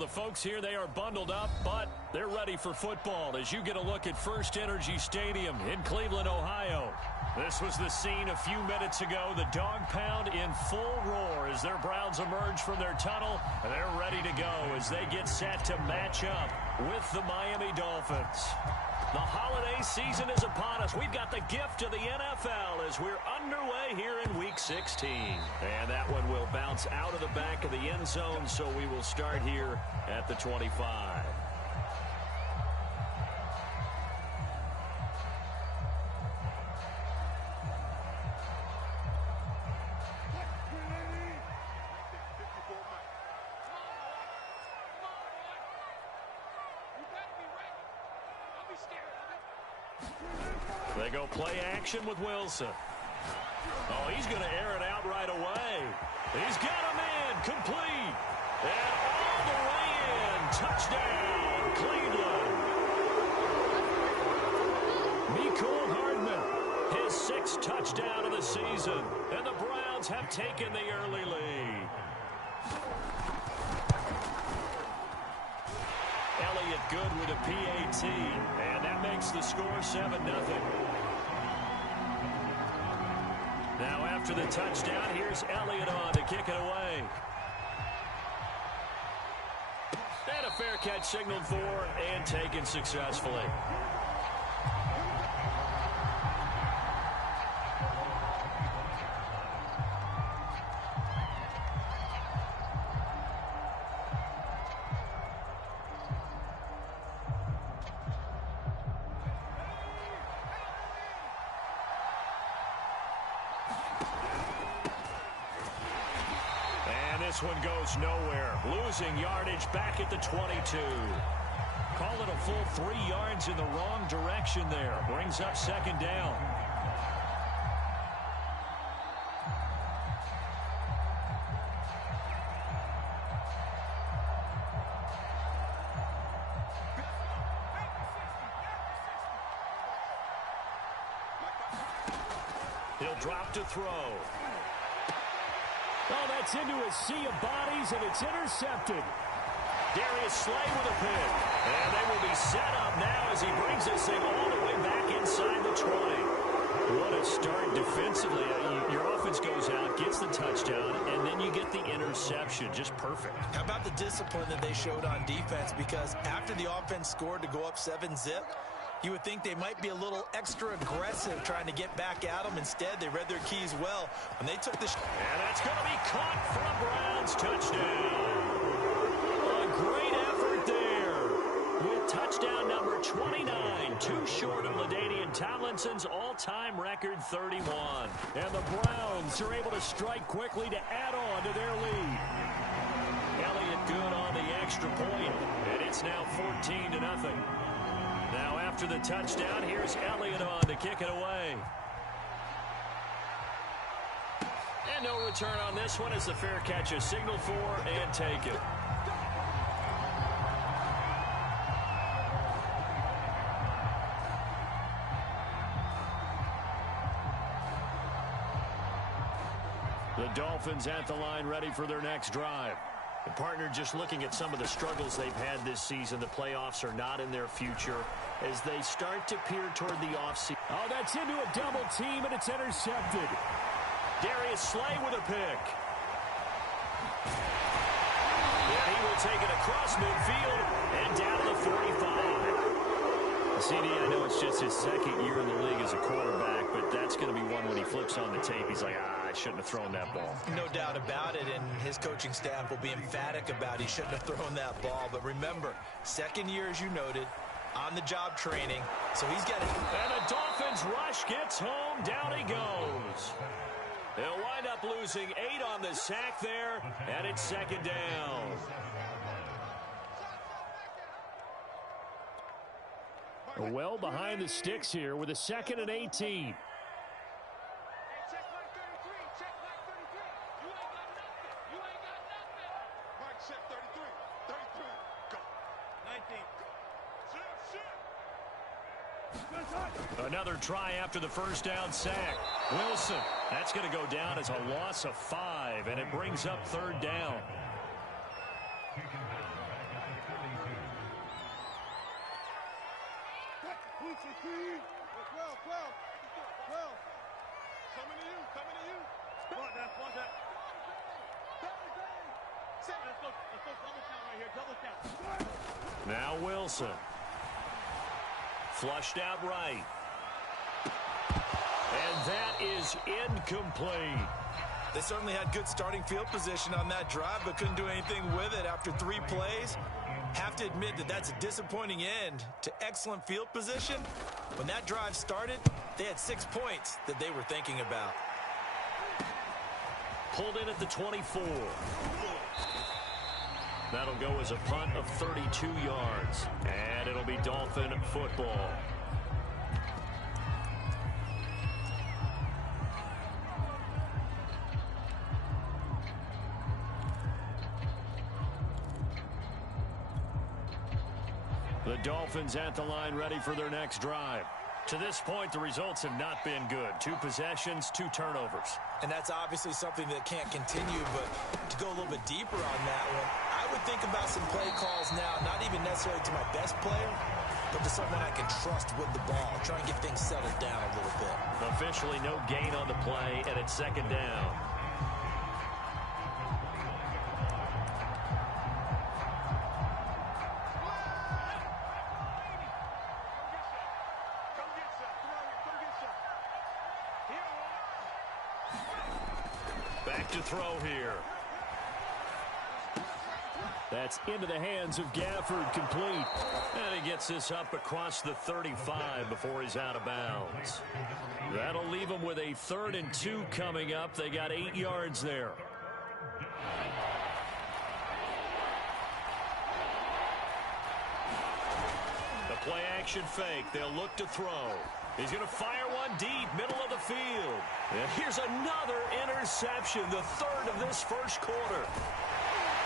The folks here, they are bundled up, but they're ready for football as you get a look at First Energy Stadium in Cleveland, Ohio. This was the scene a few minutes ago. The dog pound in full roar as their Browns emerge from their tunnel. And they're ready to go as they get set to match up with the Miami Dolphins. The holiday season is upon us. We've got the gift of the NFL as we're underway here in Week 16. And that one will bounce out of the back of the end zone, so we will start here at the 25. They go play action with Wilson. Oh, he's going to air it out right away. He's got him in, complete. And all the way in. Touchdown, Cleveland. Mecole Hardman, his 6th touchdown of the season. And the Browns have taken the early lead. Elliott good with a PAT, and that makes the score 7-0. Now after the touchdown, here's Elliott on to kick it away. And a fair catch signaled for and taken successfully. This one goes nowhere. Losing yardage back at the 22. Call it a full 3 yards in the wrong direction there. Brings up 2nd down. He'll drop to throw. Oh, that's into a sea of bodies, and it's intercepted. Darius Slay with a pick. And they will be set up now as he brings this thing all the way back inside the 20. What a start defensively. Your offense goes out, gets the touchdown, and then you get the interception. Just perfect. How about the discipline that they showed on defense? Because after the offense scored to go up 7-zip, you would think they might be a little extra aggressive trying to get back at them. Instead, they read their keys well. When they took the and that's going to be caught for a Browns touchdown. A great effort there with touchdown number 29. Too short of LaDainian Tomlinson's all-time record 31. And the Browns are able to strike quickly to add on to their lead. Elliott good on the extra point, and it's now 14-0. Now after the touchdown, here's Elliott on to kick it away. And no return on this one as the fair catch is signaled for and taken. The Dolphins at the line ready for their next drive. The partner just looking at some of the struggles they've had this season. The playoffs are not in their future as they start to peer toward the offseason. Oh, that's into a double team, and it's intercepted. Darius Slay with a pick. And he will take it across midfield and down to the 45. CD, I know it's just his 2nd year in the league as a quarterback, but that's going to be one when he flips on the tape. He's like, I shouldn't have thrown that ball. No doubt about it, and his coaching staff will be emphatic about he shouldn't have thrown that ball. But remember, 2nd year, as you noted, on-the-job training, so he's getting... And the Dolphins rush gets home. Down he goes. They'll wind up losing 8 on the sack there, and it's 2nd down. Well behind the sticks here with a 2nd and 18. Another try after the first down sack. Wilson, that's going to go down as a loss of 5, and it brings up 3rd down. Now Wilson. Flushed out right. And that is incomplete. They certainly had good starting field position on that drive, but couldn't do anything with it after 3 plays. Have to admit that that's a disappointing end to excellent field position. When that drive started, they had 6 points that they were thinking about. Pulled in at the 24. That'll go as a punt of 32 yards. And it'll be Dolphin football. The Dolphins at the line, ready for their next drive. To this point, the results have not been good. 2 possessions, 2 turnovers. And that's obviously something that can't continue, but to go a little bit deeper on that one, I would think about some play calls now, not even necessarily to my best player, but to someone I can trust with the ball. Try and get things settled down a little bit. Officially no gain on the play, and it's 2nd down. Back to throw here. That's into the hands of Gafford, complete. And he gets this up across the 35 before he's out of bounds. That'll leave him with a 3rd and 2 coming up. They got 8 yards there. The play action fake. They'll look to throw. He's going to fire one deep, middle of the field. And here's another interception, the 3rd of this first quarter.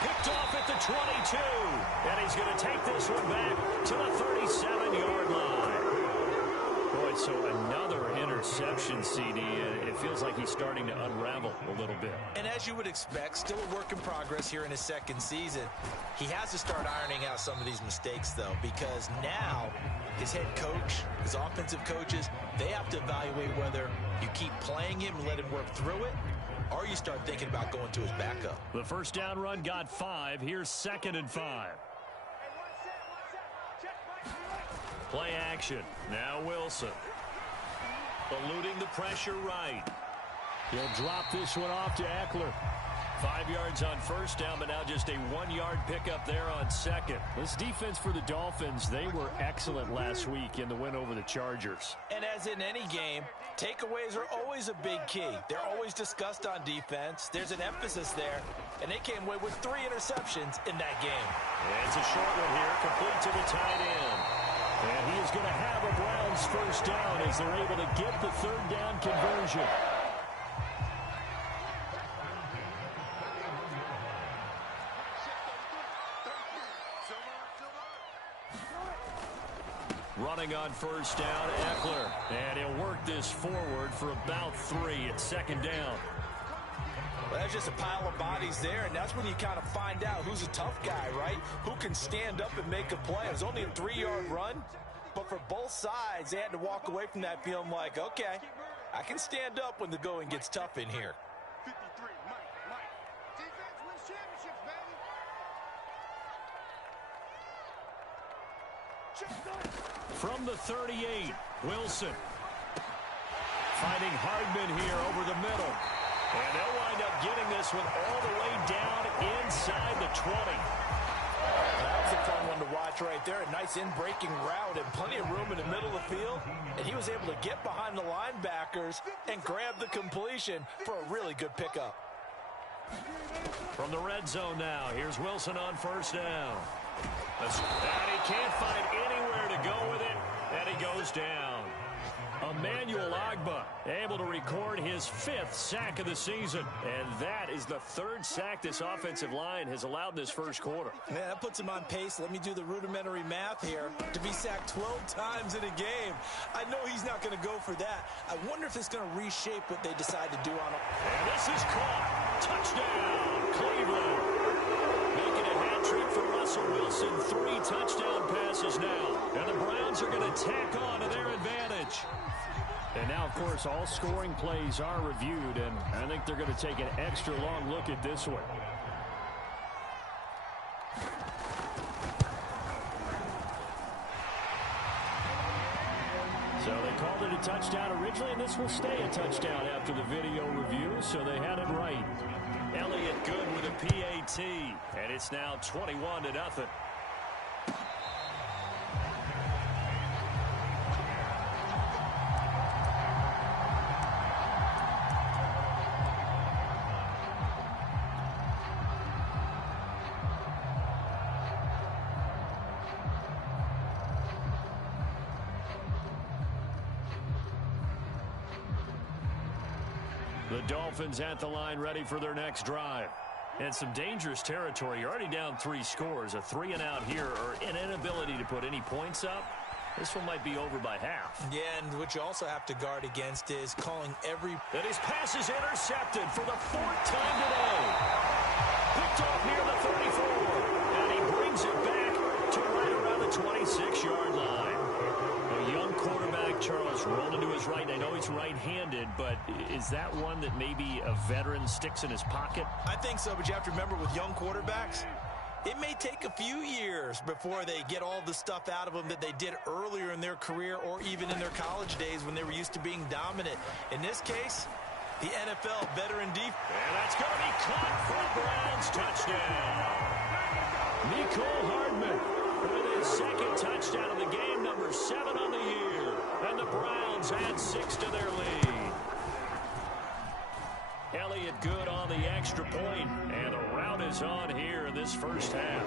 Picked off at the 22. And he's going to take this one back to the 37-yard line. Boy, so another interception, CD. It feels like he's starting to unravel a little bit. And as you would expect, still a work in progress here in his 2nd season. He has to start ironing out some of these mistakes, though, because now his head coach, his offensive coaches, they have to evaluate whether you keep playing him and let him work through it, or you start thinking about going to his backup. The first down run got 5. Here's 2nd and 5. Play action. Now Wilson. Eluding the pressure right. He'll drop this one off to Eckler. 5 yards on first down, but now just a 1-yard pickup there on 2nd. This defense for the Dolphins, they were excellent last week in the win over the Chargers. And as in any game, takeaways are always a big key. They're always discussed on defense. There's an emphasis there, and they came away with 3 interceptions in that game. And it's a short one here, complete to the tight end. And he is going to have a Browns first down as they're able to get the 3rd down conversion. Running on first down, Eckler. And he'll work this forward for about 3 at 2nd down. Well, there's just a pile of bodies there, and that's when you kind of find out who's a tough guy, right? Who can stand up and make a play. It was only a 3-yard run, but for both sides, they had to walk away from that feeling like, okay, I can stand up when the going gets tough in here. 53, Mike. Defense wins championships, baby. From the 38, Wilson. Fighting Hardman here over the middle. And they'll wind up getting this one all the way down inside the 20. That was a fun one to watch right there. A nice in-breaking route and plenty of room in the middle of the field. And he was able to get behind the linebackers and grab the completion for a really good pickup. From the red zone now, here's Wilson on first down. And he can't find anywhere to go with it, and he goes down. Emmanuel Ogbah able to record his 5th sack of the season. And that is the 3rd sack this offensive line has allowed in this first quarter. Man, that puts him on pace. Let me do the rudimentary math here. To be sacked 12 times in a game. I know he's not going to go for that. I wonder if it's going to reshape what they decide to do on him. And this is caught. Touchdown, Cleveland. Making a hat trick for Russell Wilson. 3 touchdown passes now. And the Browns are going to tack on to their advantage. And now, of course, all scoring plays are reviewed, and I think they're going to take an extra long look at this one. So they called it a touchdown originally, and this will stay a touchdown after the video review, so they had it right. Elliott good with a PAT, and it's now 21-0. The Dolphins at the line, ready for their next drive. And some dangerous territory. You're already down 3 scores. A 3-and-out here, or an inability to put any points up. This one might be over by half. Yeah, and what you also have to guard against is calling every... And his pass is intercepted for the 4th time today. Picked off near the 34. And he brings it back to right around the 26-yard line. A young quarterback, Charles, rolling to his right. I know he's right-handed, but is that one that maybe a veteran sticks in his pocket? I think so, but you have to remember with young quarterbacks, it may take a few years before they get all the stuff out of them that they did earlier in their career or even in their college days when they were used to being dominant. In this case, the NFL veteran defense. And that's going to be caught for the Browns. Touchdown. Nicole Hardman with his 2nd touchdown of the game, number 7 on the year. And the Browns add 6 to their lead. Elliott good on the extra point, and the rout is on here in this first half.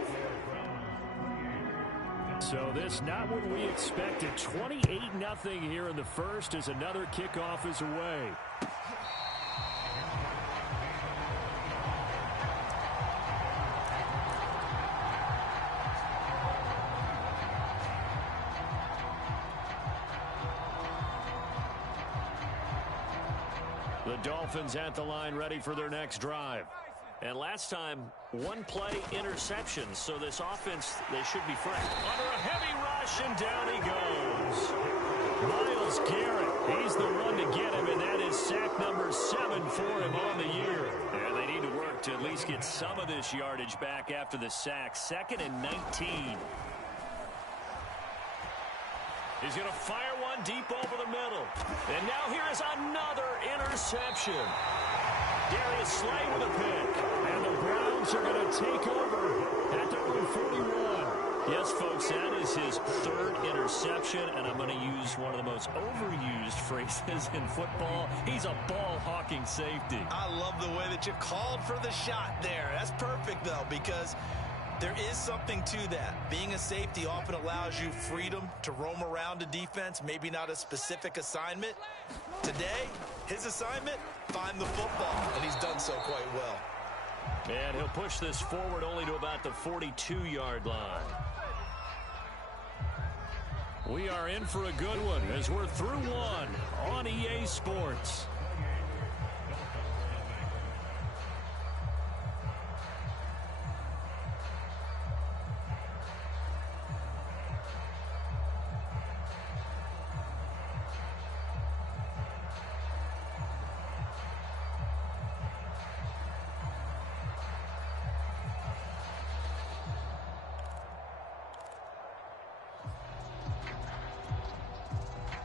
So this not what we expected. 28-0 here in the first as another kickoff is away. The Dolphins at the line, ready for their next drive. And last time, 1-play interceptions. So this offense, they should be fresh. Under a heavy rush, and down he goes. Myles Garrett, he's the one to get him, and that is sack number 7 for him on the year. And they need to work to at least get some of this yardage back after the sack. 2nd and 19. He's going to fire one deep over the middle. And now here is another interception. Darius Slay with a pick. And the Browns are going to take over at their own 41. Yes, folks, that is his 3rd interception, and I'm going to use one of the most overused phrases in football. He's a ball-hawking safety. I love the way that you called for the shot there. That's perfect, though, because there is something to that. Being a safety often allows you freedom to roam around a defense, maybe not a specific assignment. Today, his assignment, find the football, and he's done so quite well. And he'll push this forward only to about the 42-yard line. We are in for a good one as we're through one on EA Sports.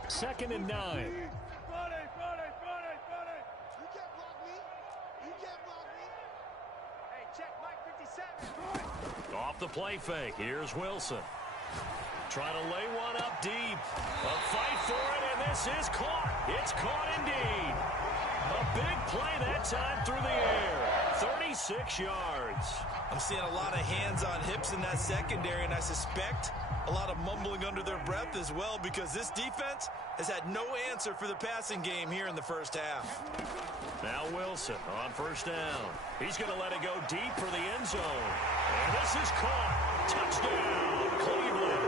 Second and 9. Run it. You can't block me. You can't block me. Hey, check Mike 57. Off the play fake. Here's Wilson. Trying to lay one up deep. A fight for it, and this is caught. It's caught indeed. A big play that time through the air. 36 yards. I'm seeing a lot of hands on hips in that secondary, and I suspect A lot of mumbling under their breath as well, because this defense has had no answer for the passing game here in the first half. Now Wilson on first down. He's going to let it go deep for the end zone. And this is caught. Touchdown, Cleveland.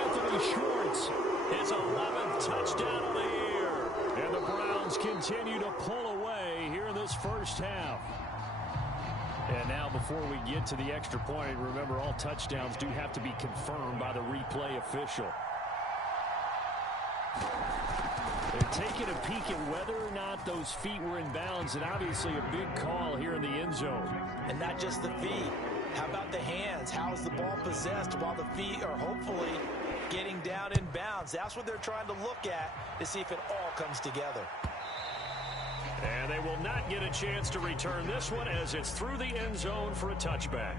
Anthony Schwartz, his 11th touchdown of the year. And the Browns continue to pull away here in this first half. And now before we get to the extra point, remember all touchdowns do have to be confirmed by the replay official. They're taking a peek at whether or not those feet were in bounds, and obviously a big call here in the end zone. And not just the feet. How about the hands? How is the ball possessed while the feet are hopefully getting down in bounds? That's what they're trying to look at to see if it all comes together. And they will not get a chance to return this one as it's through the end zone for a touchback.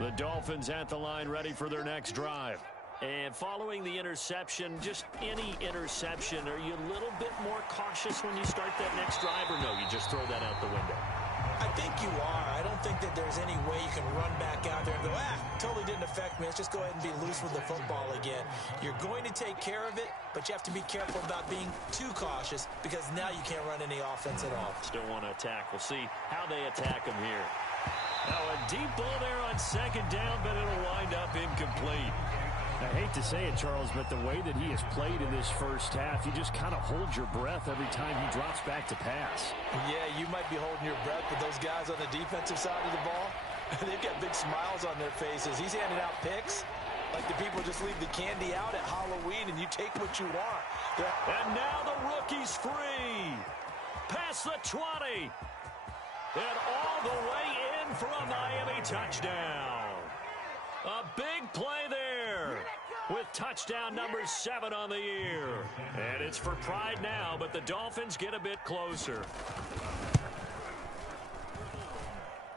The Dolphins at the line ready for their next drive. And following the interception, just any interception, are you a little bit more cautious when you start that next drive, or no, you just throw that out the window? I think you are. I don't think that there's any way you can run back out there and go, totally didn't affect me. Let's just go ahead and be loose with the football again. You're going to take care of it, but you have to be careful about being too cautious, because now you can't run any offense at all. Still want to attack. We'll see how they attack them here. Now a deep ball there on second down, but it'll wind up incomplete. I hate to say it, Charles, but the way that he has played in this first half, you just kind of hold your breath every time he drops back to pass. Yeah, you might be holding your breath, but those guys on the defensive side of the ball, they've got big smiles on their faces. He's handing out picks like the people just leave the candy out at Halloween and you take what you want. And now the rookie's free. Past the 20. And all the way in for a Miami touchdown. A big play there with touchdown number 7 on the year. And it's for pride now, but the Dolphins get a bit closer.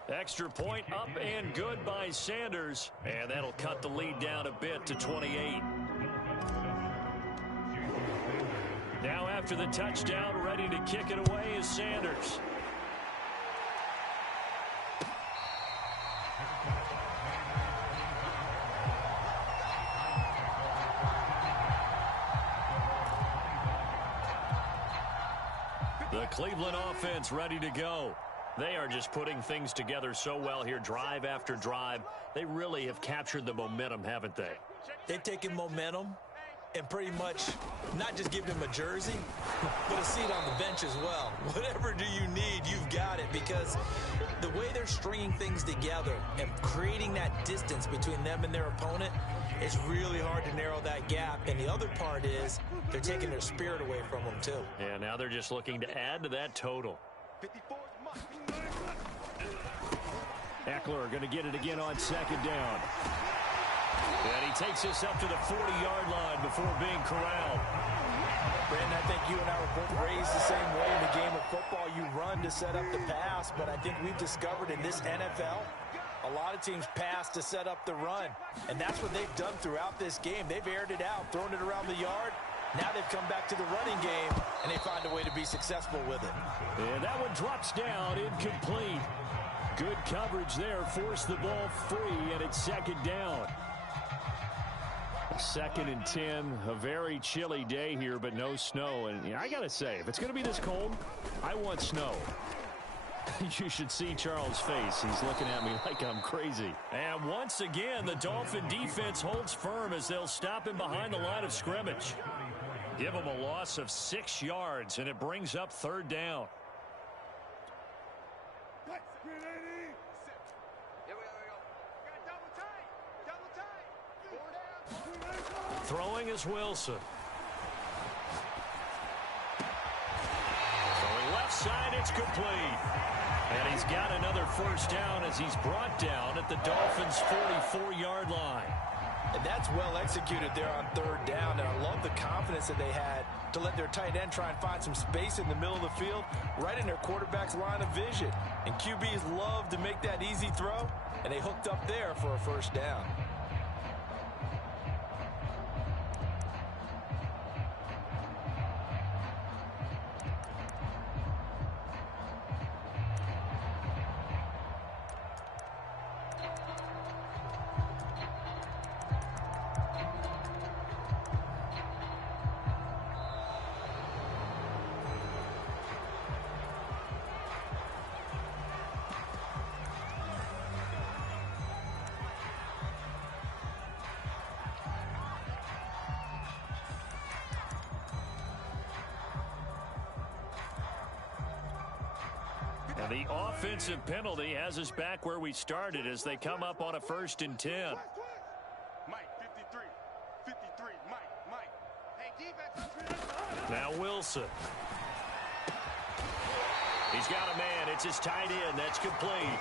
Extra point up and good by Sanders. And that'll cut the lead down a bit to 28. Now after the touchdown, ready to kick it away is Sanders. The Cleveland offense ready to go. They are just putting things together so well here, drive after drive. They really have captured the momentum, haven't they? They've taken momentum and pretty much not just given him a jersey, but a seat on the bench as well. Whatever do you need, you've got it, because the way they're stringing things together and creating that distance between them and their opponent, it's really hard to narrow that gap. And the other part is they're taking their spirit away from them, too. Yeah, now they're just looking to add to that total. Eckler going to get it again on second down. And he takes us up to the 40-yard line before being corralled. Brandon, I think you and I were both raised the same way in the game of football. You run to set up the pass, but I think we've discovered in this NFL, a lot of teams pass to set up the run. And that's what they've done throughout this game. They've aired it out, thrown it around the yard. Now they've come back to the running game, and they find a way to be successful with it. And that one drops down, incomplete. Good coverage there, forced the ball free, and it's second down. 2nd and 10, a very chilly day here, but no snow. And I got to say, if it's going to be this cold, I want snow. You should see Charles' face. He's looking at me like I'm crazy. And once again, the Dolphin defense holds firm as they'll stop him behind the line of scrimmage. Give him a loss of 6 yards, and it brings up 3rd down. Throwing is Wilson. Throwing left side, it's complete. And he's got another first down as he's brought down at the Dolphins' 44-yard line. And that's well executed there on 3rd down. And I love the confidence that they had to let their tight end try and find some space in the middle of the field, right in their quarterback's line of vision. And QBs love to make that easy throw, and they hooked up there for a first down. And the offensive penalty has us back where we started as they come up on a 1st and 10. Mike, 53. 53, Mike. Hey, defense. Now Wilson. He's got a man. It's his tight end. That's complete.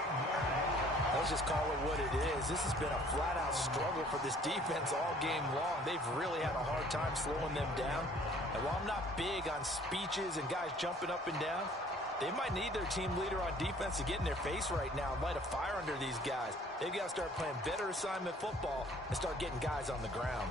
Let's just call it what it is. This has been a flat-out struggle for this defense all game long. They've really had a hard time slowing them down. And while I'm not big on speeches and guys jumping up and down, they might need their team leader on defense to get in their face right now and light a fire under these guys. They've got to start playing better assignment football and start getting guys on the ground.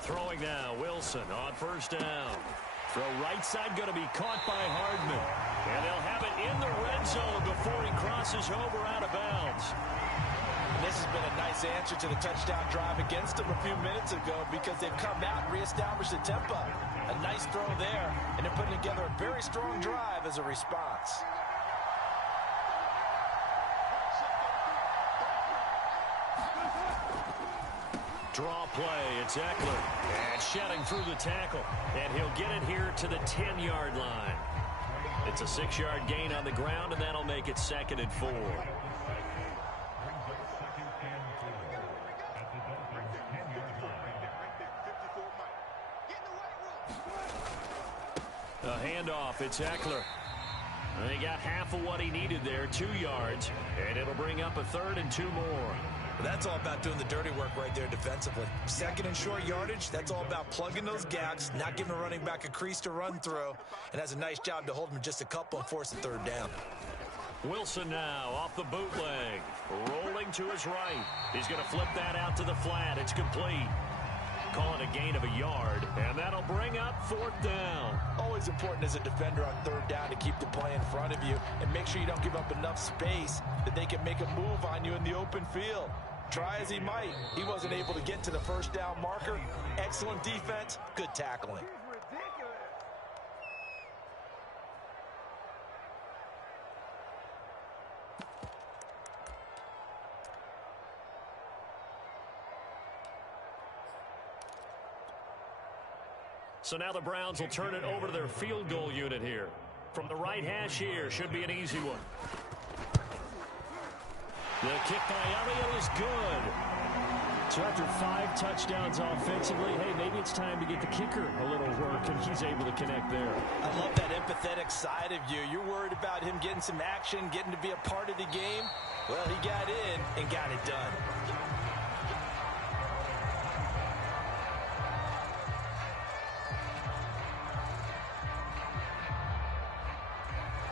Throwing now, Wilson on 1st down. Throw right side going to be caught by Hardman. And they'll have it in the red zone before he crosses over out of bounds. And this has been a nice answer to the touchdown drive against them a few minutes ago because they've come out and reestablished the tempo. A nice throw there, and they're putting together a very strong drive as a response. Draw play, it's Eckler. And shedding through the tackle. And he'll get it here to the 10-yard line. It's a 6-yard gain on the ground, and that'll make it 2nd and 4. A handoff, it's Eckler. And he got half of what he needed there, 2 yards. And it'll bring up a 3rd and 2 more. That's all about doing the dirty work right there defensively. 2nd and short yardage, that's all about plugging those gaps, not giving a running back a crease to run through, and has a nice job to hold him just a couple and force a 3rd down. Wilson now off the bootleg, rolling to his right. He's going to flip that out to the flat. It's complete. Call it a gain of a yard, and that'll bring up 4th down. Always important as a defender on 3rd down to keep the play in front of you and make sure you don't give up enough space that they can make a move on you in the open field. Try as he might, he wasn't able to get to the 1st down marker. Excellent defense, good tackling. So now the Browns will turn it over to their field goal unit here. From the right hash here, should be an easy one. The kick by Elliott is good. So after 5 touchdowns offensively, hey, maybe it's time to get the kicker a little work, and he's able to connect there. I love that empathetic side of you. You're worried about him getting some action, getting to be a part of the game. Well, he got in and got it done.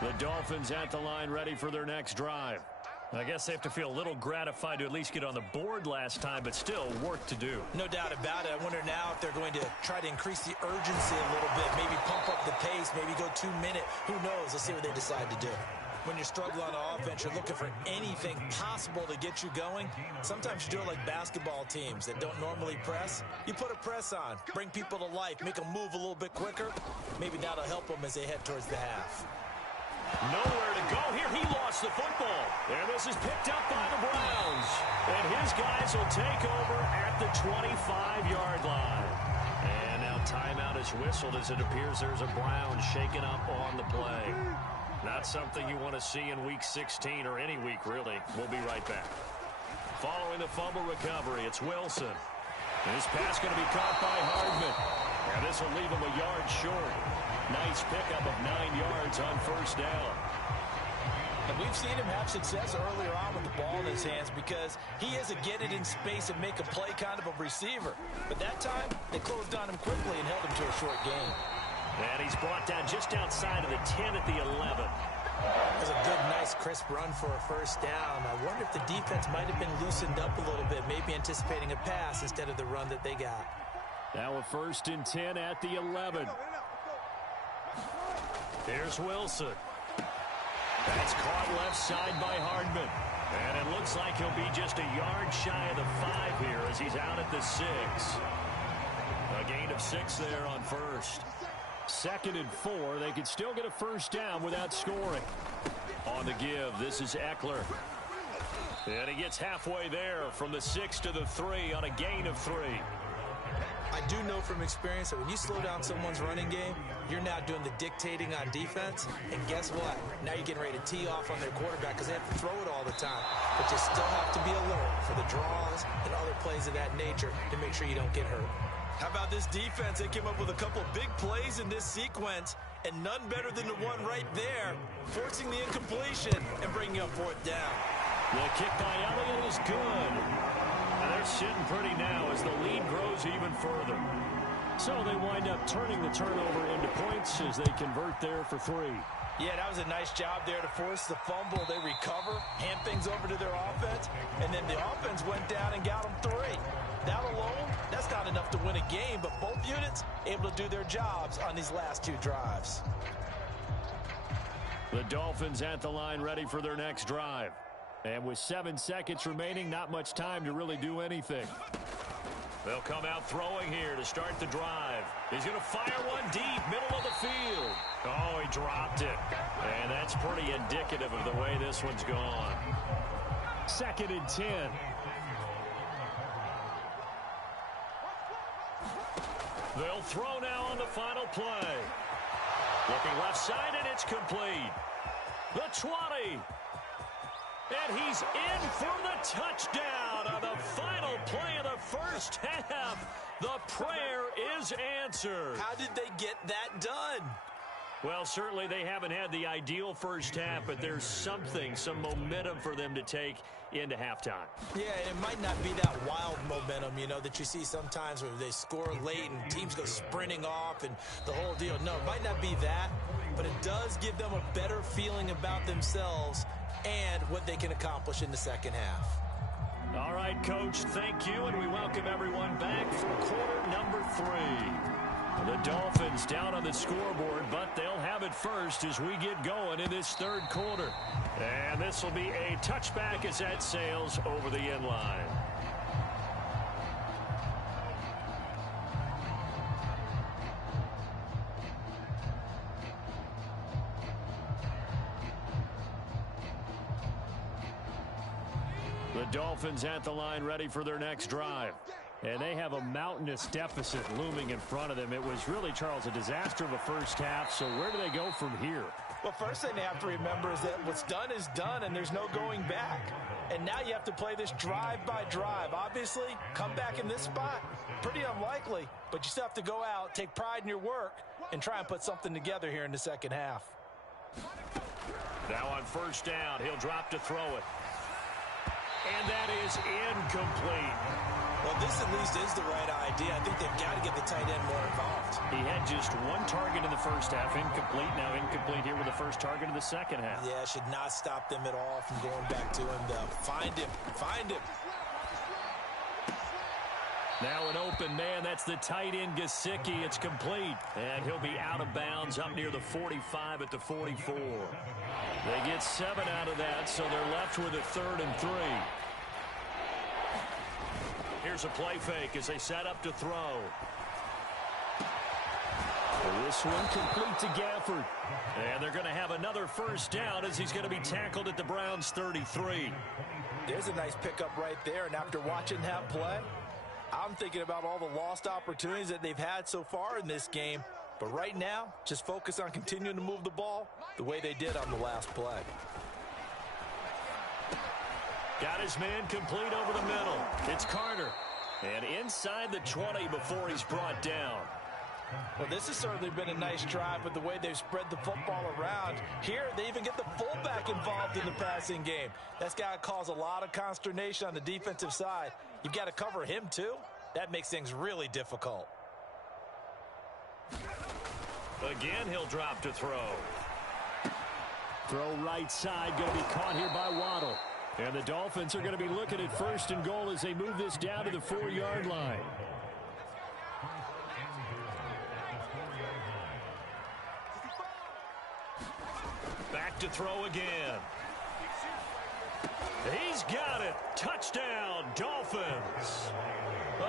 The Dolphins at the line ready for their next drive. I guess they have to feel a little gratified to at least get on the board last time, but still work to do. No doubt about it. I wonder now if they're going to try to increase the urgency a little bit, maybe pump up the pace, maybe go 2-minute. Who knows? Let's see what they decide to do. When you're struggling on offense, you're looking for anything possible to get you going. Sometimes you do it like basketball teams that don't normally press. You put a press on, bring people to life, make them move a little bit quicker. Maybe that'll help them as they head towards the half. Nowhere to go here. He lost the football. And this is picked up by the Browns. And his guys will take over at the 25-yard line. And now timeout is whistled as it appears there's a Brown shaken up on the play. Not something you want to see in Week 16 or any week, really. We'll be right back. Following the fumble recovery, it's Wilson. And his pass going to be caught by Hardman. And this will leave him a yard short. Nice pickup of 9 yards on 1st down. And we've seen him have success earlier on with the ball in his hands because he is a get it in space and make a play kind of a receiver. But that time, they closed on him quickly and held him to a short gain. And he's brought down just outside of the 10 at the 11. That was a good, nice, crisp run for a 1st down. I wonder if the defense might have been loosened up a little bit, maybe anticipating a pass instead of the run that they got. Now a 1st and 10 at the 11. Here's Wilson. That's caught left side by Hardman. And it looks like he'll be just a yard shy of the 5 here as he's out at the 6. A gain of 6 there on 1st. 2nd and 4. They could still get a 1st down without scoring. On the give, this is Eckler. And he gets halfway there from the 6 to the 3 on a gain of 3. I do know from experience that when you slow down someone's running game, you're now doing the dictating on defense. And guess what? Now you're getting ready to tee off on their quarterback because they have to throw it all the time. But you still have to be alert for the draws and other plays of that nature to make sure you don't get hurt. How about this defense? They came up with a couple big plays in this sequence, and none better than the one right there, forcing the incompletion and bringing up 4th down. The kick by Elliott is good. And they're sitting pretty now as the lead grows even further. So they wind up turning the turnover into points as they convert there for 3. Yeah, that was a nice job there to force the fumble. They recover, hand things over to their offense, and then the offense went down and got them 3. That alone, that's not enough to win a game, but both units able to do their jobs on these last 2 drives. The Dolphins at the line ready for their next drive. And with 7 seconds remaining, not much time to really do anything. They'll come out throwing here to start the drive. He's going to fire one deep, middle of the field. Oh, he dropped it. And that's pretty indicative of the way this one's gone. 2nd and 10. They'll throw now on the final play. Looking left side, and it's complete. The 20. And he's in for the touchdown on the final play of the first half. The prayer is answered. How did they get that done? Well, certainly they haven't had the ideal first half, but there's something, some momentum for them to take into halftime. Yeah, and it might not be that wild momentum, you know, that you see sometimes where they score late and teams go sprinting off and the whole deal. No, it might not be that, but it does give them a better feeling about themselves and what they can accomplish in the second half. All right, Coach, thank you, and we welcome everyone back for quarter number 3. The Dolphins down on the scoreboard, but they'll have it first as we get going in this 3rd quarter. And this will be a touchback as that sails over the end line. The Dolphins at the line ready for their next drive. And they have a mountainous deficit looming in front of them. It was really, Charles, a disaster of a first half. So where do they go from here? Well, first thing they have to remember is that what's done is done, and there's no going back. And now you have to play this drive by drive. Obviously, come back in this spot, pretty unlikely. But you still have to go out, take pride in your work, and try and put something together here in the second half. Now on first down, he'll drop to throw it. And that is incomplete. Well, this at least is the right idea. I think they've got to get the tight end more involved. He had just 1 target in the first half, incomplete. Now incomplete here with the first target in the second half. Yeah, should not stop them at all from going back to him, though. Find him. Find him. Now an open man. That's the tight end, Gesicki. It's complete. And he'll be out of bounds up near the 45 at the 44. They get 7 out of that, so they're left with a 3rd and 3. Here's a play fake as they set up to throw. This one complete to Gafford. And they're going to have another first down as he's going to be tackled at the Browns' 33. There's a nice pickup right there, and after watching that play, I'm thinking about all the lost opportunities that they've had so far in this game. But right now, just focus on continuing to move the ball the way they did on the last play. Got his man complete over the middle. It's Carter. And inside the 20 before he's brought down. Well, this has certainly been a nice drive with the way they've spread the football around. Here, they even get the fullback involved in the passing game. That's got to cause a lot of consternation on the defensive side. You've got to cover him, too. That makes things really difficult. Again, he'll drop to throw. Throw right side, going to be caught here by Waddle. And the Dolphins are going to be looking at 1st and goal as they move this down to the 4-yard line. Back to throw again. He's got it. Touchdown, Dolphins.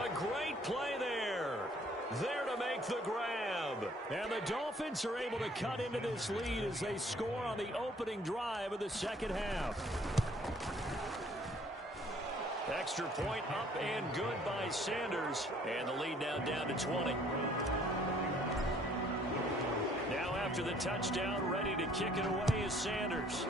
A great play there. There to make the grab. dub. And the Dolphins are able to cut into this lead as they score on the opening drive of the second half. Extra point up and good by Sanders. And the lead now down to 20. Now after the touchdown, ready to kick it away is Sanders.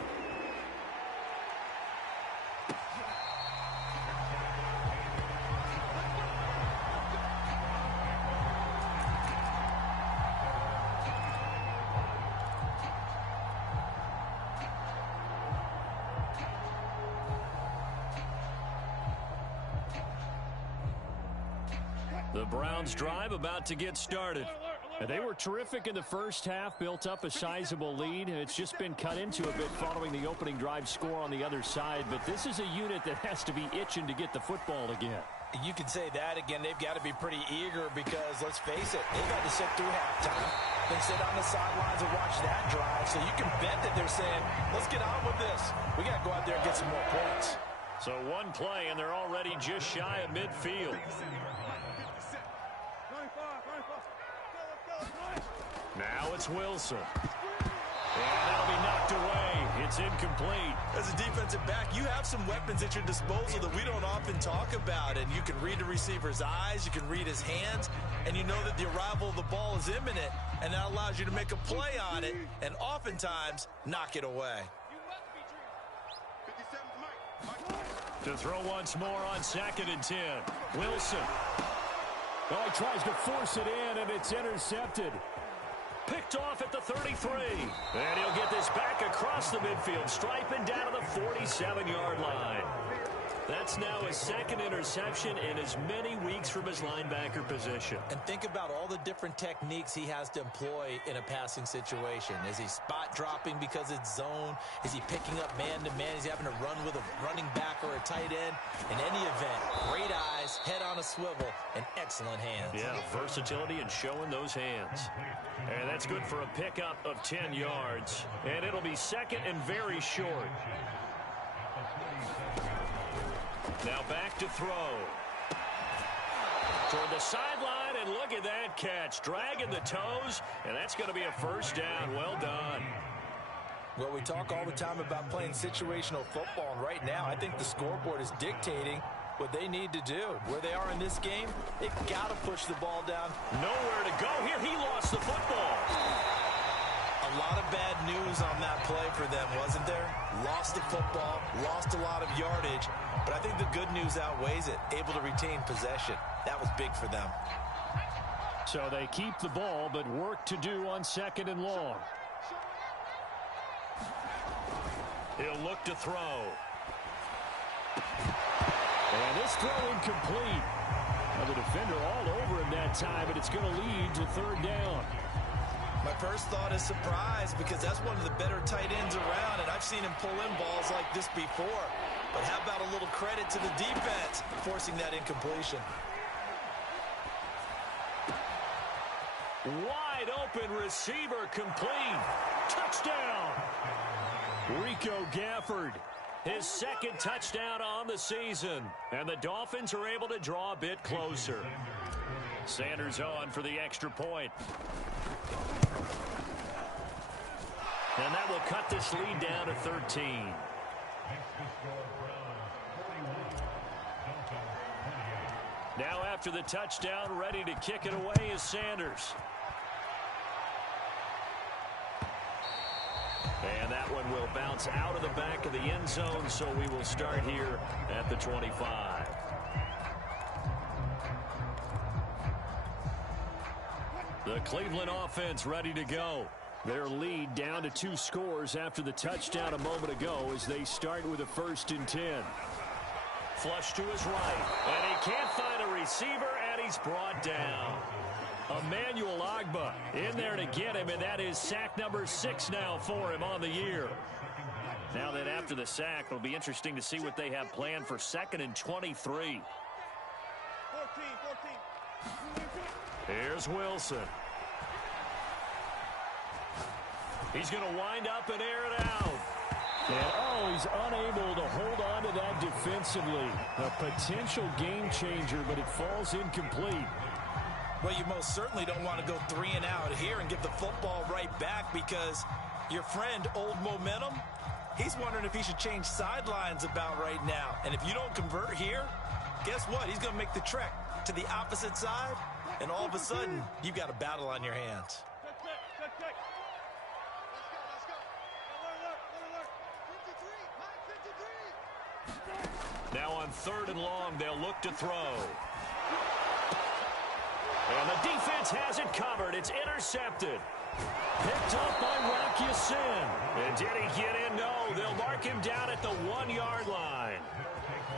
The Browns drive about to get started. And they were terrific in the first half, built up a sizable lead, and it's just been cut into a bit following the opening drive score on the other side. But this is a unit that has to be itching to get the football again. You can say that again. They've got to be pretty eager because, let's face it, they've had to sit through halftime, then sit on the sidelines and watch that drive. So you can bet that they're saying, let's get on with this. We got to go out there and get some more points. So one play, and they're already just shy of midfield. Now it's Wilson. And that'll be knocked away. It's incomplete. As a defensive back, you have some weapons at your disposal that we don't often talk about. And you can read the receiver's eyes, you can read his hands, and you know that the arrival of the ball is imminent. And that allows you to make a play on it and oftentimes knock it away. To throw once more on 2nd and 10. Wilson. Oh, he tries to force it in, and it's intercepted. Picked off at the 33. And he'll get this back across the midfield, striping down to the 47-yard line. That's now his second interception in as many weeks from his linebacker position. And think about all the different techniques he has to employ in a passing situation. Is he spot dropping because it's zone? Is he picking up man-to-man? Is he having to run with a running back or a tight end? In any event, great eyes, head on a swivel, and excellent hands. Yeah, versatility and showing those hands. And that's good for a pickup of 10 yards. And it'll be second and very short. Now back to throw. Toward the sideline, and look at that catch. Dragging the toes, and that's going to be a first down. Well done. Well, we talk all the time about playing situational football, and right now I think the scoreboard is dictating what they need to do. Where they are in this game, they've got to push the ball down. Nowhere to go here. He lost the football. A lot of bad news on that play for them, wasn't there? Lost the football, lost a lot of yardage, but I think the good news outweighs it. Able to retain possession. That was big for them. So they keep the ball, but work to do on 2nd and long. He'll look to throw. And this throw incomplete. Now the defender all over him that time, but it's going to lead to 3rd down. My first thought is surprise because that's one of the better tight ends around, and I've seen him pull in balls like this before. But how about a little credit to the defense forcing that incompletion? Wide open receiver complete. Touchdown. Rico Gafford, his second touchdown on the season. And the Dolphins are able to draw a bit closer. Sanders on for the extra point. And that will cut this lead down to 13. Now after the touchdown, ready to kick it away is Sanders. And that one will bounce out of the back of the end zone, so we will start here at the 25. The Cleveland offense ready to go. Their lead down to 2 scores after the touchdown a moment ago as they start with a 1st and 10. Flush to his right, and he can't find a receiver, and he's brought down. Emmanuel Ogbah in there to get him, and that is sack number 6 now for him on the year. Now that after the sack, it'll be interesting to see what they have planned for 2nd and 23. 14. Here's Wilson. He's going to wind up and air it out. And he's unable to hold on to that defensively. A potential game changer, but it falls incomplete. Well, you most certainly don't want to go 3 and out here and get the football right back, because your friend, Old Momentum, he's wondering if he should change sidelines about right now. And if you don't convert here, guess what? He's going to make the trek to the opposite side, and all of a sudden, you've got a battle on your hands. Now on 3rd and long, they'll look to throw. And the defense has it covered. It's intercepted. Picked up by Rocky Sin. And did he get in? No. They'll mark him down at the 1-yard line.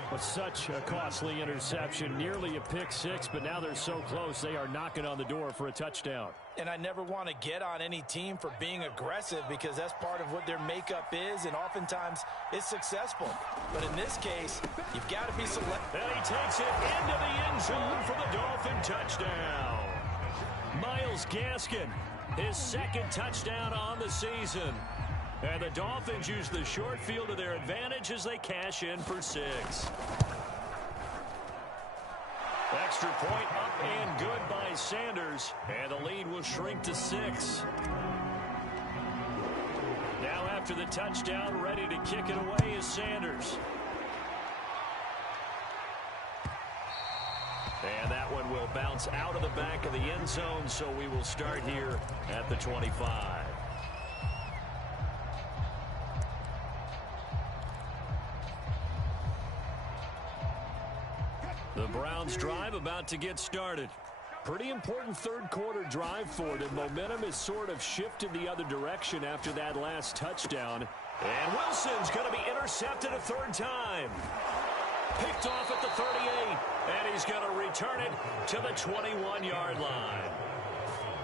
But such a costly interception. Nearly a pick six, but now they're so close they are knocking on the door for a touchdown. And I never want to get on any team for being aggressive, because that's part of what their makeup is, and oftentimes it's successful. But in this case, you've got to be selective. And he takes it into the end zone for the Dolphin touchdown. Myles Gaskin, his 2nd touchdown on the season. And the Dolphins use the short field to their advantage as they cash in for 6. Extra point up and good by Sanders. And the lead will shrink to 6. Now after the touchdown, ready to kick it away is Sanders. And that one will bounce out of the back of the end zone, so we will start here at the 25. The Browns drive about to get started. Pretty important 3rd quarter drive for them. Momentum has sort of shifted the other direction after that last touchdown. And Wilson's going to be intercepted a 3rd time. Picked off at the 38. And he's going to return it to the 21-yard line.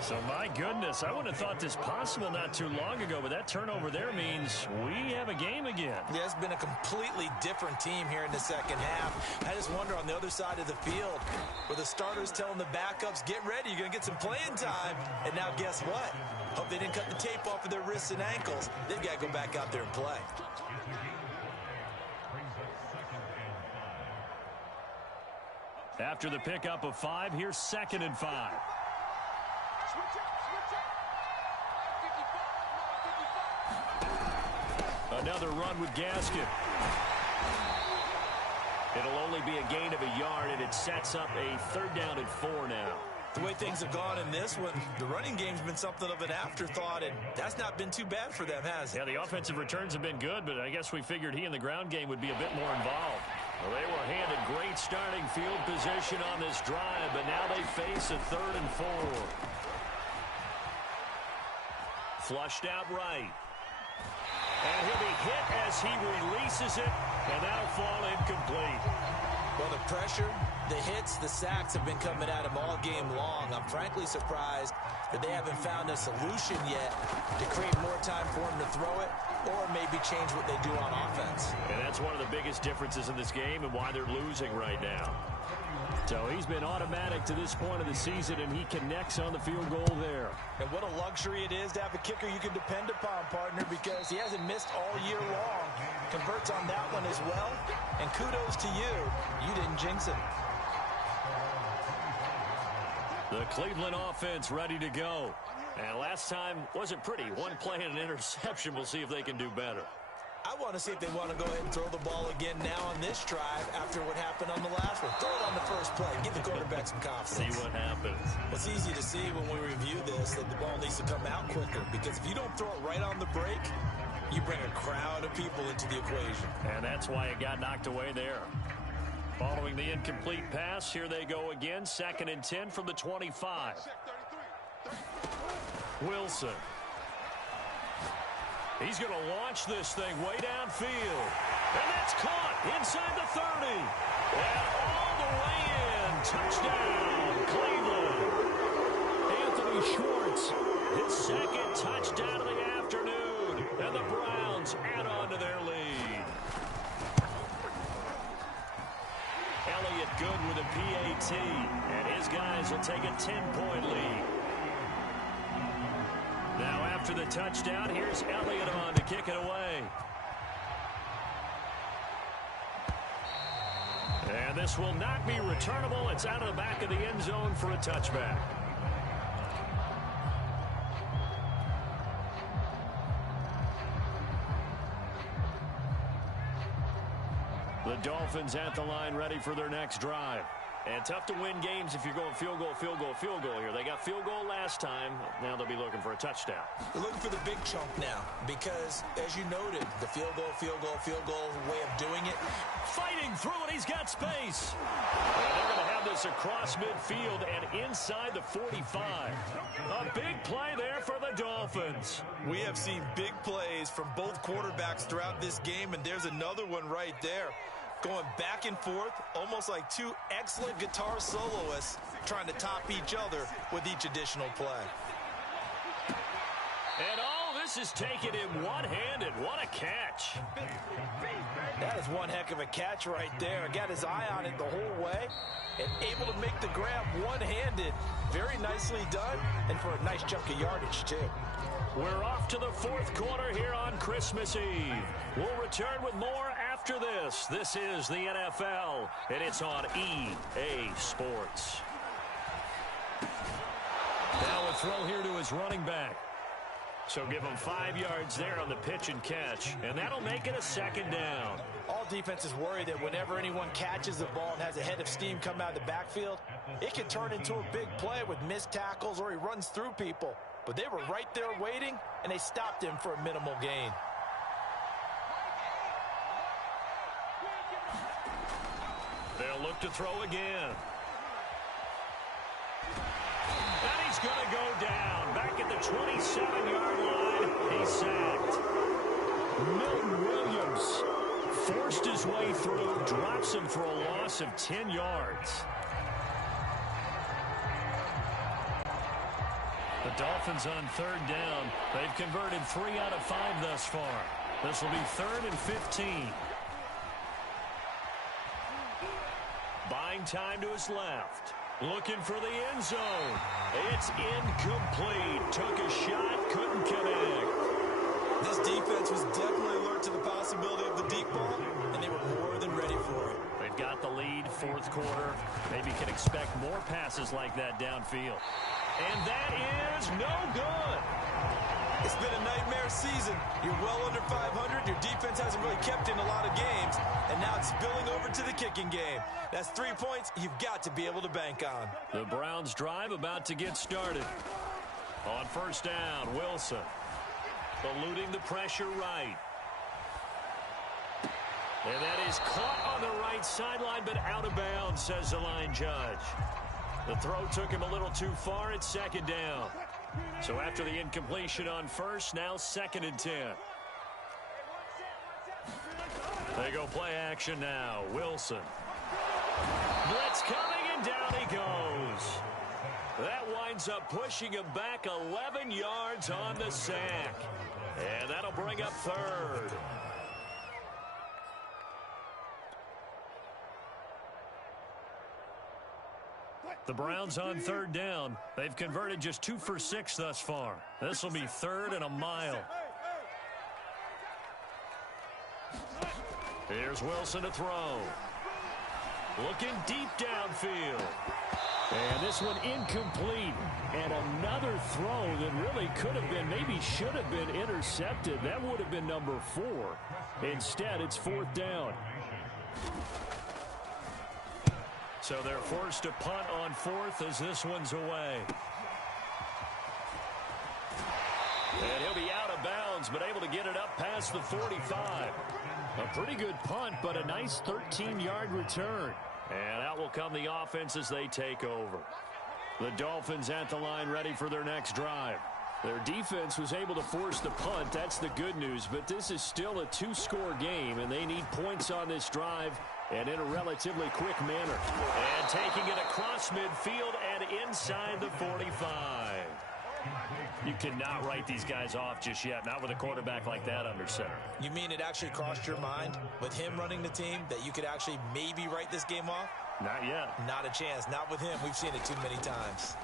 So, my goodness, I wouldn't have thought this possible not too long ago, but that turnover there means we have a game again. Yeah, it's been a completely different team here in the 2nd half. I just wonder on the other side of the field, where the starters telling the backups, get ready, you're going to get some playing time. And now guess what? Hope they didn't cut the tape off of their wrists and ankles. They've got to go back out there and play. After the pickup of 5, here's 2nd and 5. Another run with Gaskin. It'll only be a gain of a yard, and it sets up a 3rd down and 4 now. The way things have gone in this one, the running game's been something of an afterthought, and that's not been too bad for them, has it? Yeah, the offensive returns have been good, but I guess we figured he in the ground game would be a bit more involved. Well, they were handed great starting field position on this drive, but now they face a 3rd and 4. Flushed out right. And he'll be hit as he releases it, and that'll fall incomplete. Well, the pressure, the hits, the sacks have been coming at him all game long. I'm frankly surprised that they haven't found a solution yet to create more time for him to throw it, or maybe change what they do on offense. And that's one of the biggest differences in this game and why they're losing right now. So he's been automatic to this point of the season, and he connects on the field goal there. And what a luxury it is to have a kicker you can depend upon, partner, because he hasn't missed all year long. Converts on that one as well, and kudos to you. You didn't jinx it. The Cleveland offense ready to go. And last time wasn't pretty. One play and an interception. We'll see if they can do better. I want to see if they want to go ahead and throw the ball again now on this drive after what happened on the last one. Throw it on the first play. Give the quarterback some confidence. See what happens. It's easy to see when we review this that the ball needs to come out quicker, because if you don't throw it right on the break, you bring a crowd of people into the equation. And that's why it got knocked away there. Following the incomplete pass, here they go again. 2nd and 10 from the 25. Wilson. He's going to launch this thing way downfield. And that's caught inside the 30. And all the way in. Touchdown, Cleveland. Anthony Schwartz, his 2nd touchdown of the afternoon. And the Browns add on to their lead. Elliott good with a PAT. And his guys will take a 10-point lead. Now after the touchdown, here's Elliott on to kick it away. And this will not be returnable. It's out of the back of the end zone for a touchback. The Dolphins at the line ready for their next drive. And tough to win games if you're going field goal, field goal, field goal here. They got field goal last time. Now they'll be looking for a touchdown. They're looking for the big chunk now because, as you noted, the field goal way of doing it. Fighting through it. He's got space. And they're going to have this across midfield and inside the 45. A big play there for the Dolphins. We have seen big plays from both quarterbacks throughout this game, and there's another one right there. Going back and forth, almost like two excellent guitar soloists trying to top each other with each additional play. And all this is taken in one-handed. What a catch. That is one heck of a catch right there. Got his eye on it the whole way and able to make the grab one-handed. Very nicely done, and for a nice chunk of yardage, too. We're off to the fourth quarter here on Christmas Eve. We'll return with more after this. This is the NFL, and it's on EA Sports. Now a throw here to his running back. So give him 5 yards there on the pitch and catch, and that'll make it a second down. All defenses worry that whenever anyone catches the ball and has a head of steam come out of the backfield, it can turn into a big play with missed tackles or he runs through people. But they were right there waiting, and they stopped him for a minimal gain. They'll look to throw again. And he's going to go down. Back at the 27-yard line, he's sacked. Milton Williams forced his way through, drops him for a loss of 10 yards. The Dolphins on third down. They've converted 3 out of 5 thus far. This will be 3rd and 15. Buying time to his left. Looking for the end zone. It's incomplete. Took a shot, couldn't connect. This defense was definitely alert to the possibility of the deep ball, and they were more than ready for it. They've got the lead, fourth quarter. Maybe can expect more passes like that downfield. And that is no good. It's been a nightmare season. You're well under 500. Your defense hasn't really kept in a lot of games. And now it's spilling over to the kicking game. That's 3 points you've got to be able to bank on. The Browns drive about to get started. On first down, Wilson. Eluding the pressure right. And that is caught on the right sideline, but out of bounds, says the line judge. The throw took him a little too far at second down. So after the incompletion on first, now 2nd and 10. They go play action now. Wilson. Blitz coming, and down he goes. That winds up pushing him back 11 yards on the sack. And that'll bring up 3rd. The Browns on third down. They've converted just 2 for 6 thus far. This will be 3rd and a mile. Here's Wilson to throw. Looking deep downfield. And this one incomplete. And another throw that really could have been, maybe should have been intercepted. That would have been number 4. Instead, it's 4th down. So they're forced to punt on 4th as this one's away. And he'll be out of bounds, but able to get it up past the 45. A pretty good punt, but a nice 13-yard return. And out will come the offense as they take over. The Dolphins at the line ready for their next drive. Their defense was able to force the punt. That's the good news, but this is still a 2-score game, and they need points on this drive and in a relatively quick manner. And taking it across midfield and inside the 45. You cannot write these guys off just yet, not with a quarterback like that under center. You mean it actually crossed your mind with him running the team that you could actually maybe write this game off? Not yet. Not a chance. Not with him. We've seen it too many times.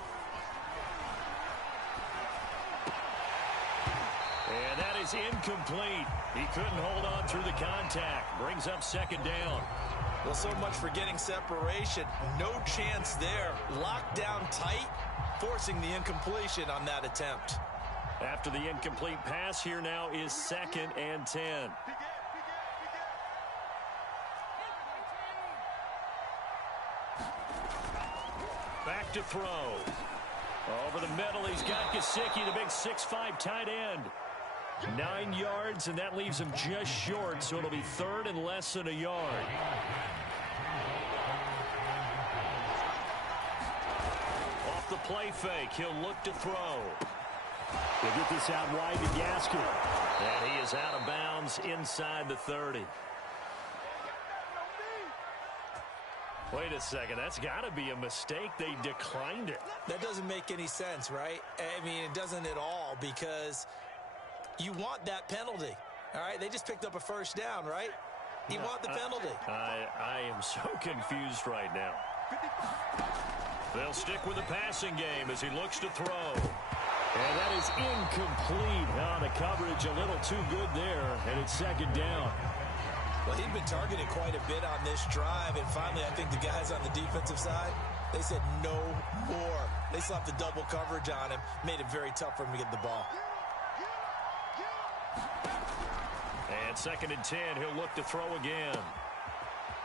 And that is incomplete. He couldn't hold on through the contact. Brings up 2nd down. Well, so much for getting separation. No chance there. Locked down tight, forcing the incompletion on that attempt. After the incomplete pass, here now is 2nd and 10. Back to throw. Over the middle, he's got Gesicki, the big 6'5" tight end. 9 yards, and that leaves him just short, so it'll be 3rd and less than a yard. Off the play fake, he'll look to throw. They get this out wide to Gaskin. And he is out of bounds inside the 30. Wait a second, that's got to be a mistake. They declined it. That doesn't make any sense, right? I mean, it doesn't at all, because you want that penalty. All right, they just picked up a first down, right? You want the penalty. I am so confused right now. They'll stick with the passing game as he looks to throw. And that is incomplete. Oh, the coverage a little too good there, and it's 2nd down. Well, he'd been targeted quite a bit on this drive, and finally I think the guys on the defensive side, they said no more. They slapped the double coverage on him, made it very tough for him to get the ball. And 2nd and 10, he'll look to throw again.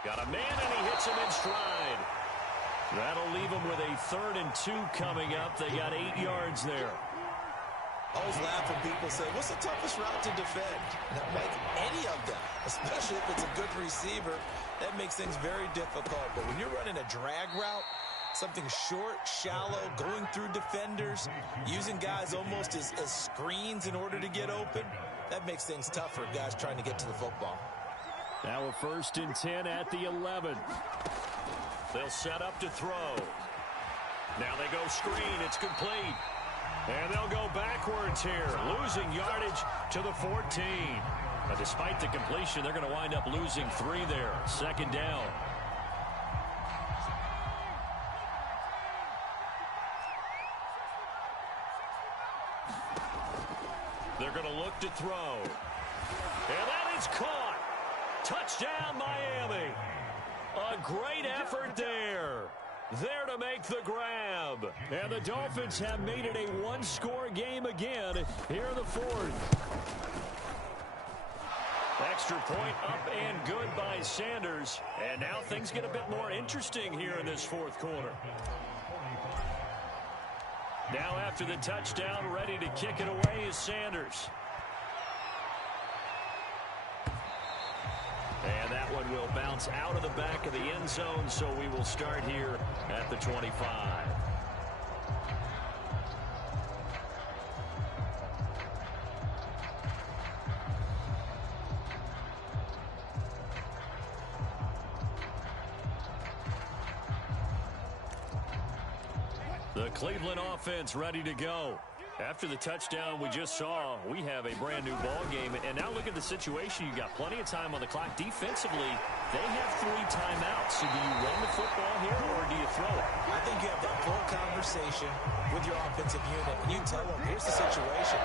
Got a man, and he hits him in stride. That'll leave him with a 3rd and 2 coming up. They got 8 yards there. I always laugh when people say, what's the toughest route to defend? Not like any of them, especially if it's a good receiver. That makes things very difficult. But when you're running a drag route, something short, shallow, going through defenders, using guys almost as screens in order to get open, that makes things tough for guys trying to get to the football. Now a 1st and 10 at the 11. They'll set up to throw. Now they go screen. It's complete. And they'll go backwards here, losing yardage to the 14. But despite the completion, they're going to wind up losing 3 there. 2nd down. They're going to look to throw. And that is caught. Touchdown, Miami. A great effort there. There to make the grab. And the Dolphins have made it a 1-score game again here in the 4th. Extra point up and good by Sanders. And now things get a bit more interesting here in this 4th quarter. Now after the touchdown, ready to kick it away is Sanders. And that one will bounce out of the back of the end zone, so we will start here at the 25. The Cleveland offense ready to go. After the touchdown we just saw, we have a brand new ball game. And now look at the situation. You got plenty of time on the clock. Defensively, they have 3 timeouts. So do you run the football here or do you throw it? I think you have that full conversation with your offensive unit, and you tell them, here's the situation.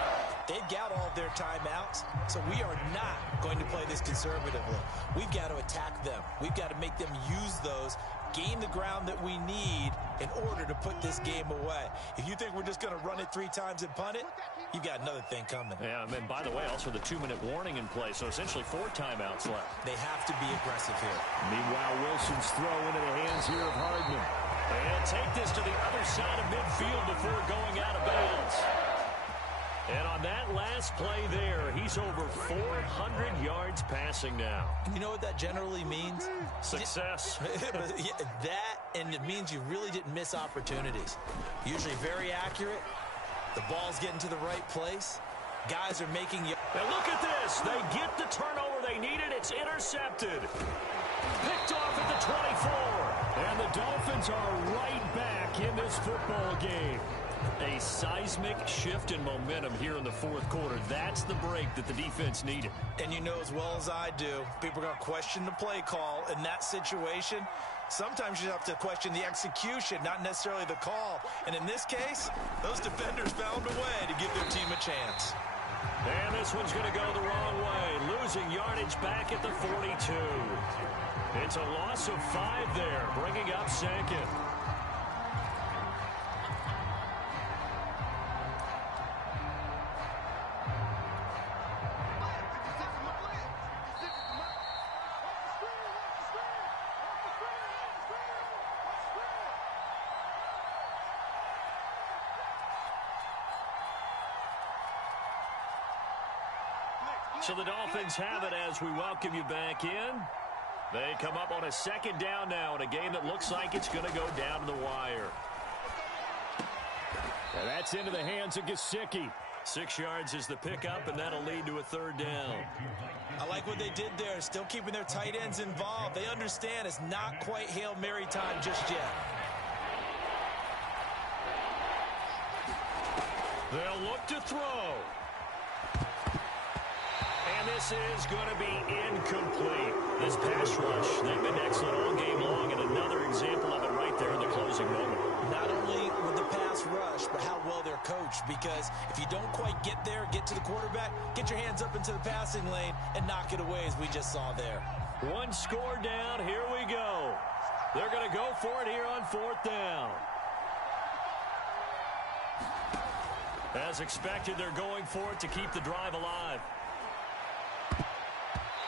They've got all their timeouts, so we are not going to play this conservatively. We've got to attack them. We've got to make them use those, gain the ground that we need in order to put this game away. If you think we're just going to run it 3 times and punt it, you've got another thing coming. Yeah, and by the way, also the 2-minute warning in play, so essentially 4 timeouts left. They have to be aggressive here. Meanwhile, Wilson's throw into the hands here of Hardman. And take this to the other side of midfield before going out of bounds. And on that last play there, he's over 400 yards passing now. You know what that generally means? Success. That, and it means you really didn't miss opportunities. Usually very accurate. The ball's getting to the right place. Guys are making you. And look at this. They get the turnover they needed. It's intercepted. Picked off at the 24. And the Dolphins are right back in this football game. A seismic shift in momentum here in the 4th quarter. That's the break that the defense needed. And you know as well as I do, people are going to question the play call in that situation. Sometimes you have to question the execution, not necessarily the call. And in this case, those defenders found a way to give their team a chance. And this one's going to go the wrong way, losing yardage back at the 42. It's a loss of 5 there, bringing up second. So the Dolphins have it as we welcome you back in. They come up on a second down now in a game that looks like it's going to go down to the wire. And that's into the hands of Gesicki. 6 yards is the pickup, and that'll lead to a third down. I like what they did there, still keeping their tight ends involved. They understand it's not quite Hail Mary time just yet. They'll look to throw. And this is going to be incomplete. This pass rush, they've been excellent all game long, and another example of it right there in the closing moment. Not only with the pass rush, but how well they're coached, because if you don't quite get there, get to the quarterback, get your hands up into the passing lane and knock it away, as we just saw there. 1 score down. Here we go. They're going to go for it here on 4th down. As expected, they're going for it to keep the drive alive.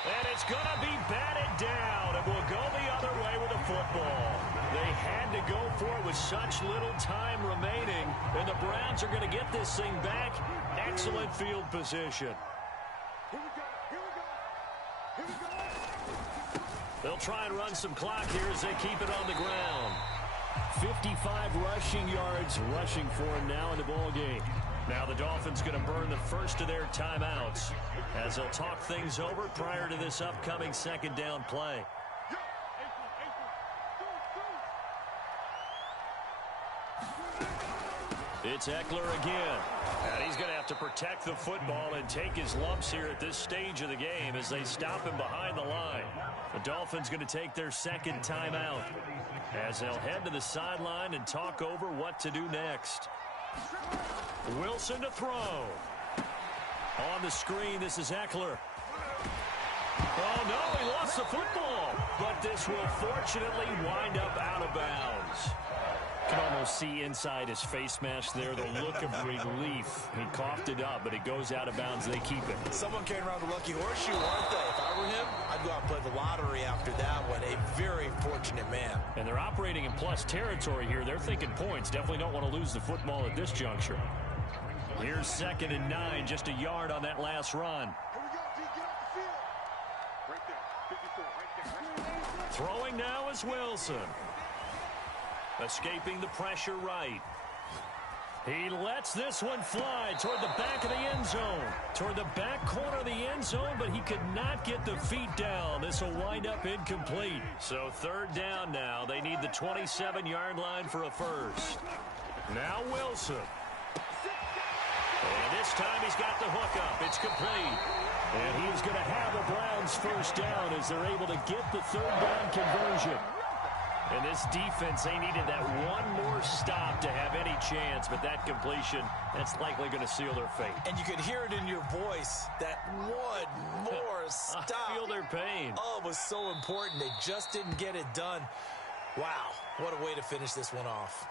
And it's going to be batted down, and will go the other way with the football. They had to go for it with such little time remaining, and the Browns are going to get this thing back. Excellent field position. Here we go. Here we go. Here we go. They'll try and run some clock here as they keep it on the ground. 55 rushing yards rushing for him now in the ball game. Now the Dolphins going to burn the first of their timeouts as they'll talk things over prior to this upcoming second down play. It's Eckler again. And he's going to have to protect the football and take his lumps here at this stage of the game as they stop him behind the line. The Dolphins going to take their second timeout as they'll head to the sideline and talk over what to do next. Wilson to throw. On the screen, this is Eckler. Oh, no, he lost the football. But this will fortunately wind up out of bounds. You can almost see inside his face mask there the look of relief. He coughed it up, but it goes out of bounds. They keep it. Someone carrying around a lucky horseshoe, aren't they? If I were him, I'd go out and play the lottery after that one. A very fortunate man. And they're operating in plus territory here. They're thinking points. Definitely don't want to lose the football at this juncture. Here's 2nd and 9, just a yard on that last run. Here we go, D. Get off the field. Right there. 54. Right there. Throwing now is Wilson. Escaping the pressure right. He lets this one fly toward the back of the end zone. Toward the back corner of the end zone, but he could not get the feet down. This will wind up incomplete. So 3rd down now. They need the 27-yard line for a first. Now Wilson. And this time he's got the hook up. It's complete. And he's going to have the Browns first down as they're able to get the 3rd down conversion. And this defense, they needed that one more stop to have any chance, but that completion, that's likely going to seal their fate. And you could hear it in your voice, that one more stop. I feel their pain. Oh, it was so important. They just didn't get it done. Wow, what a way to finish this one off.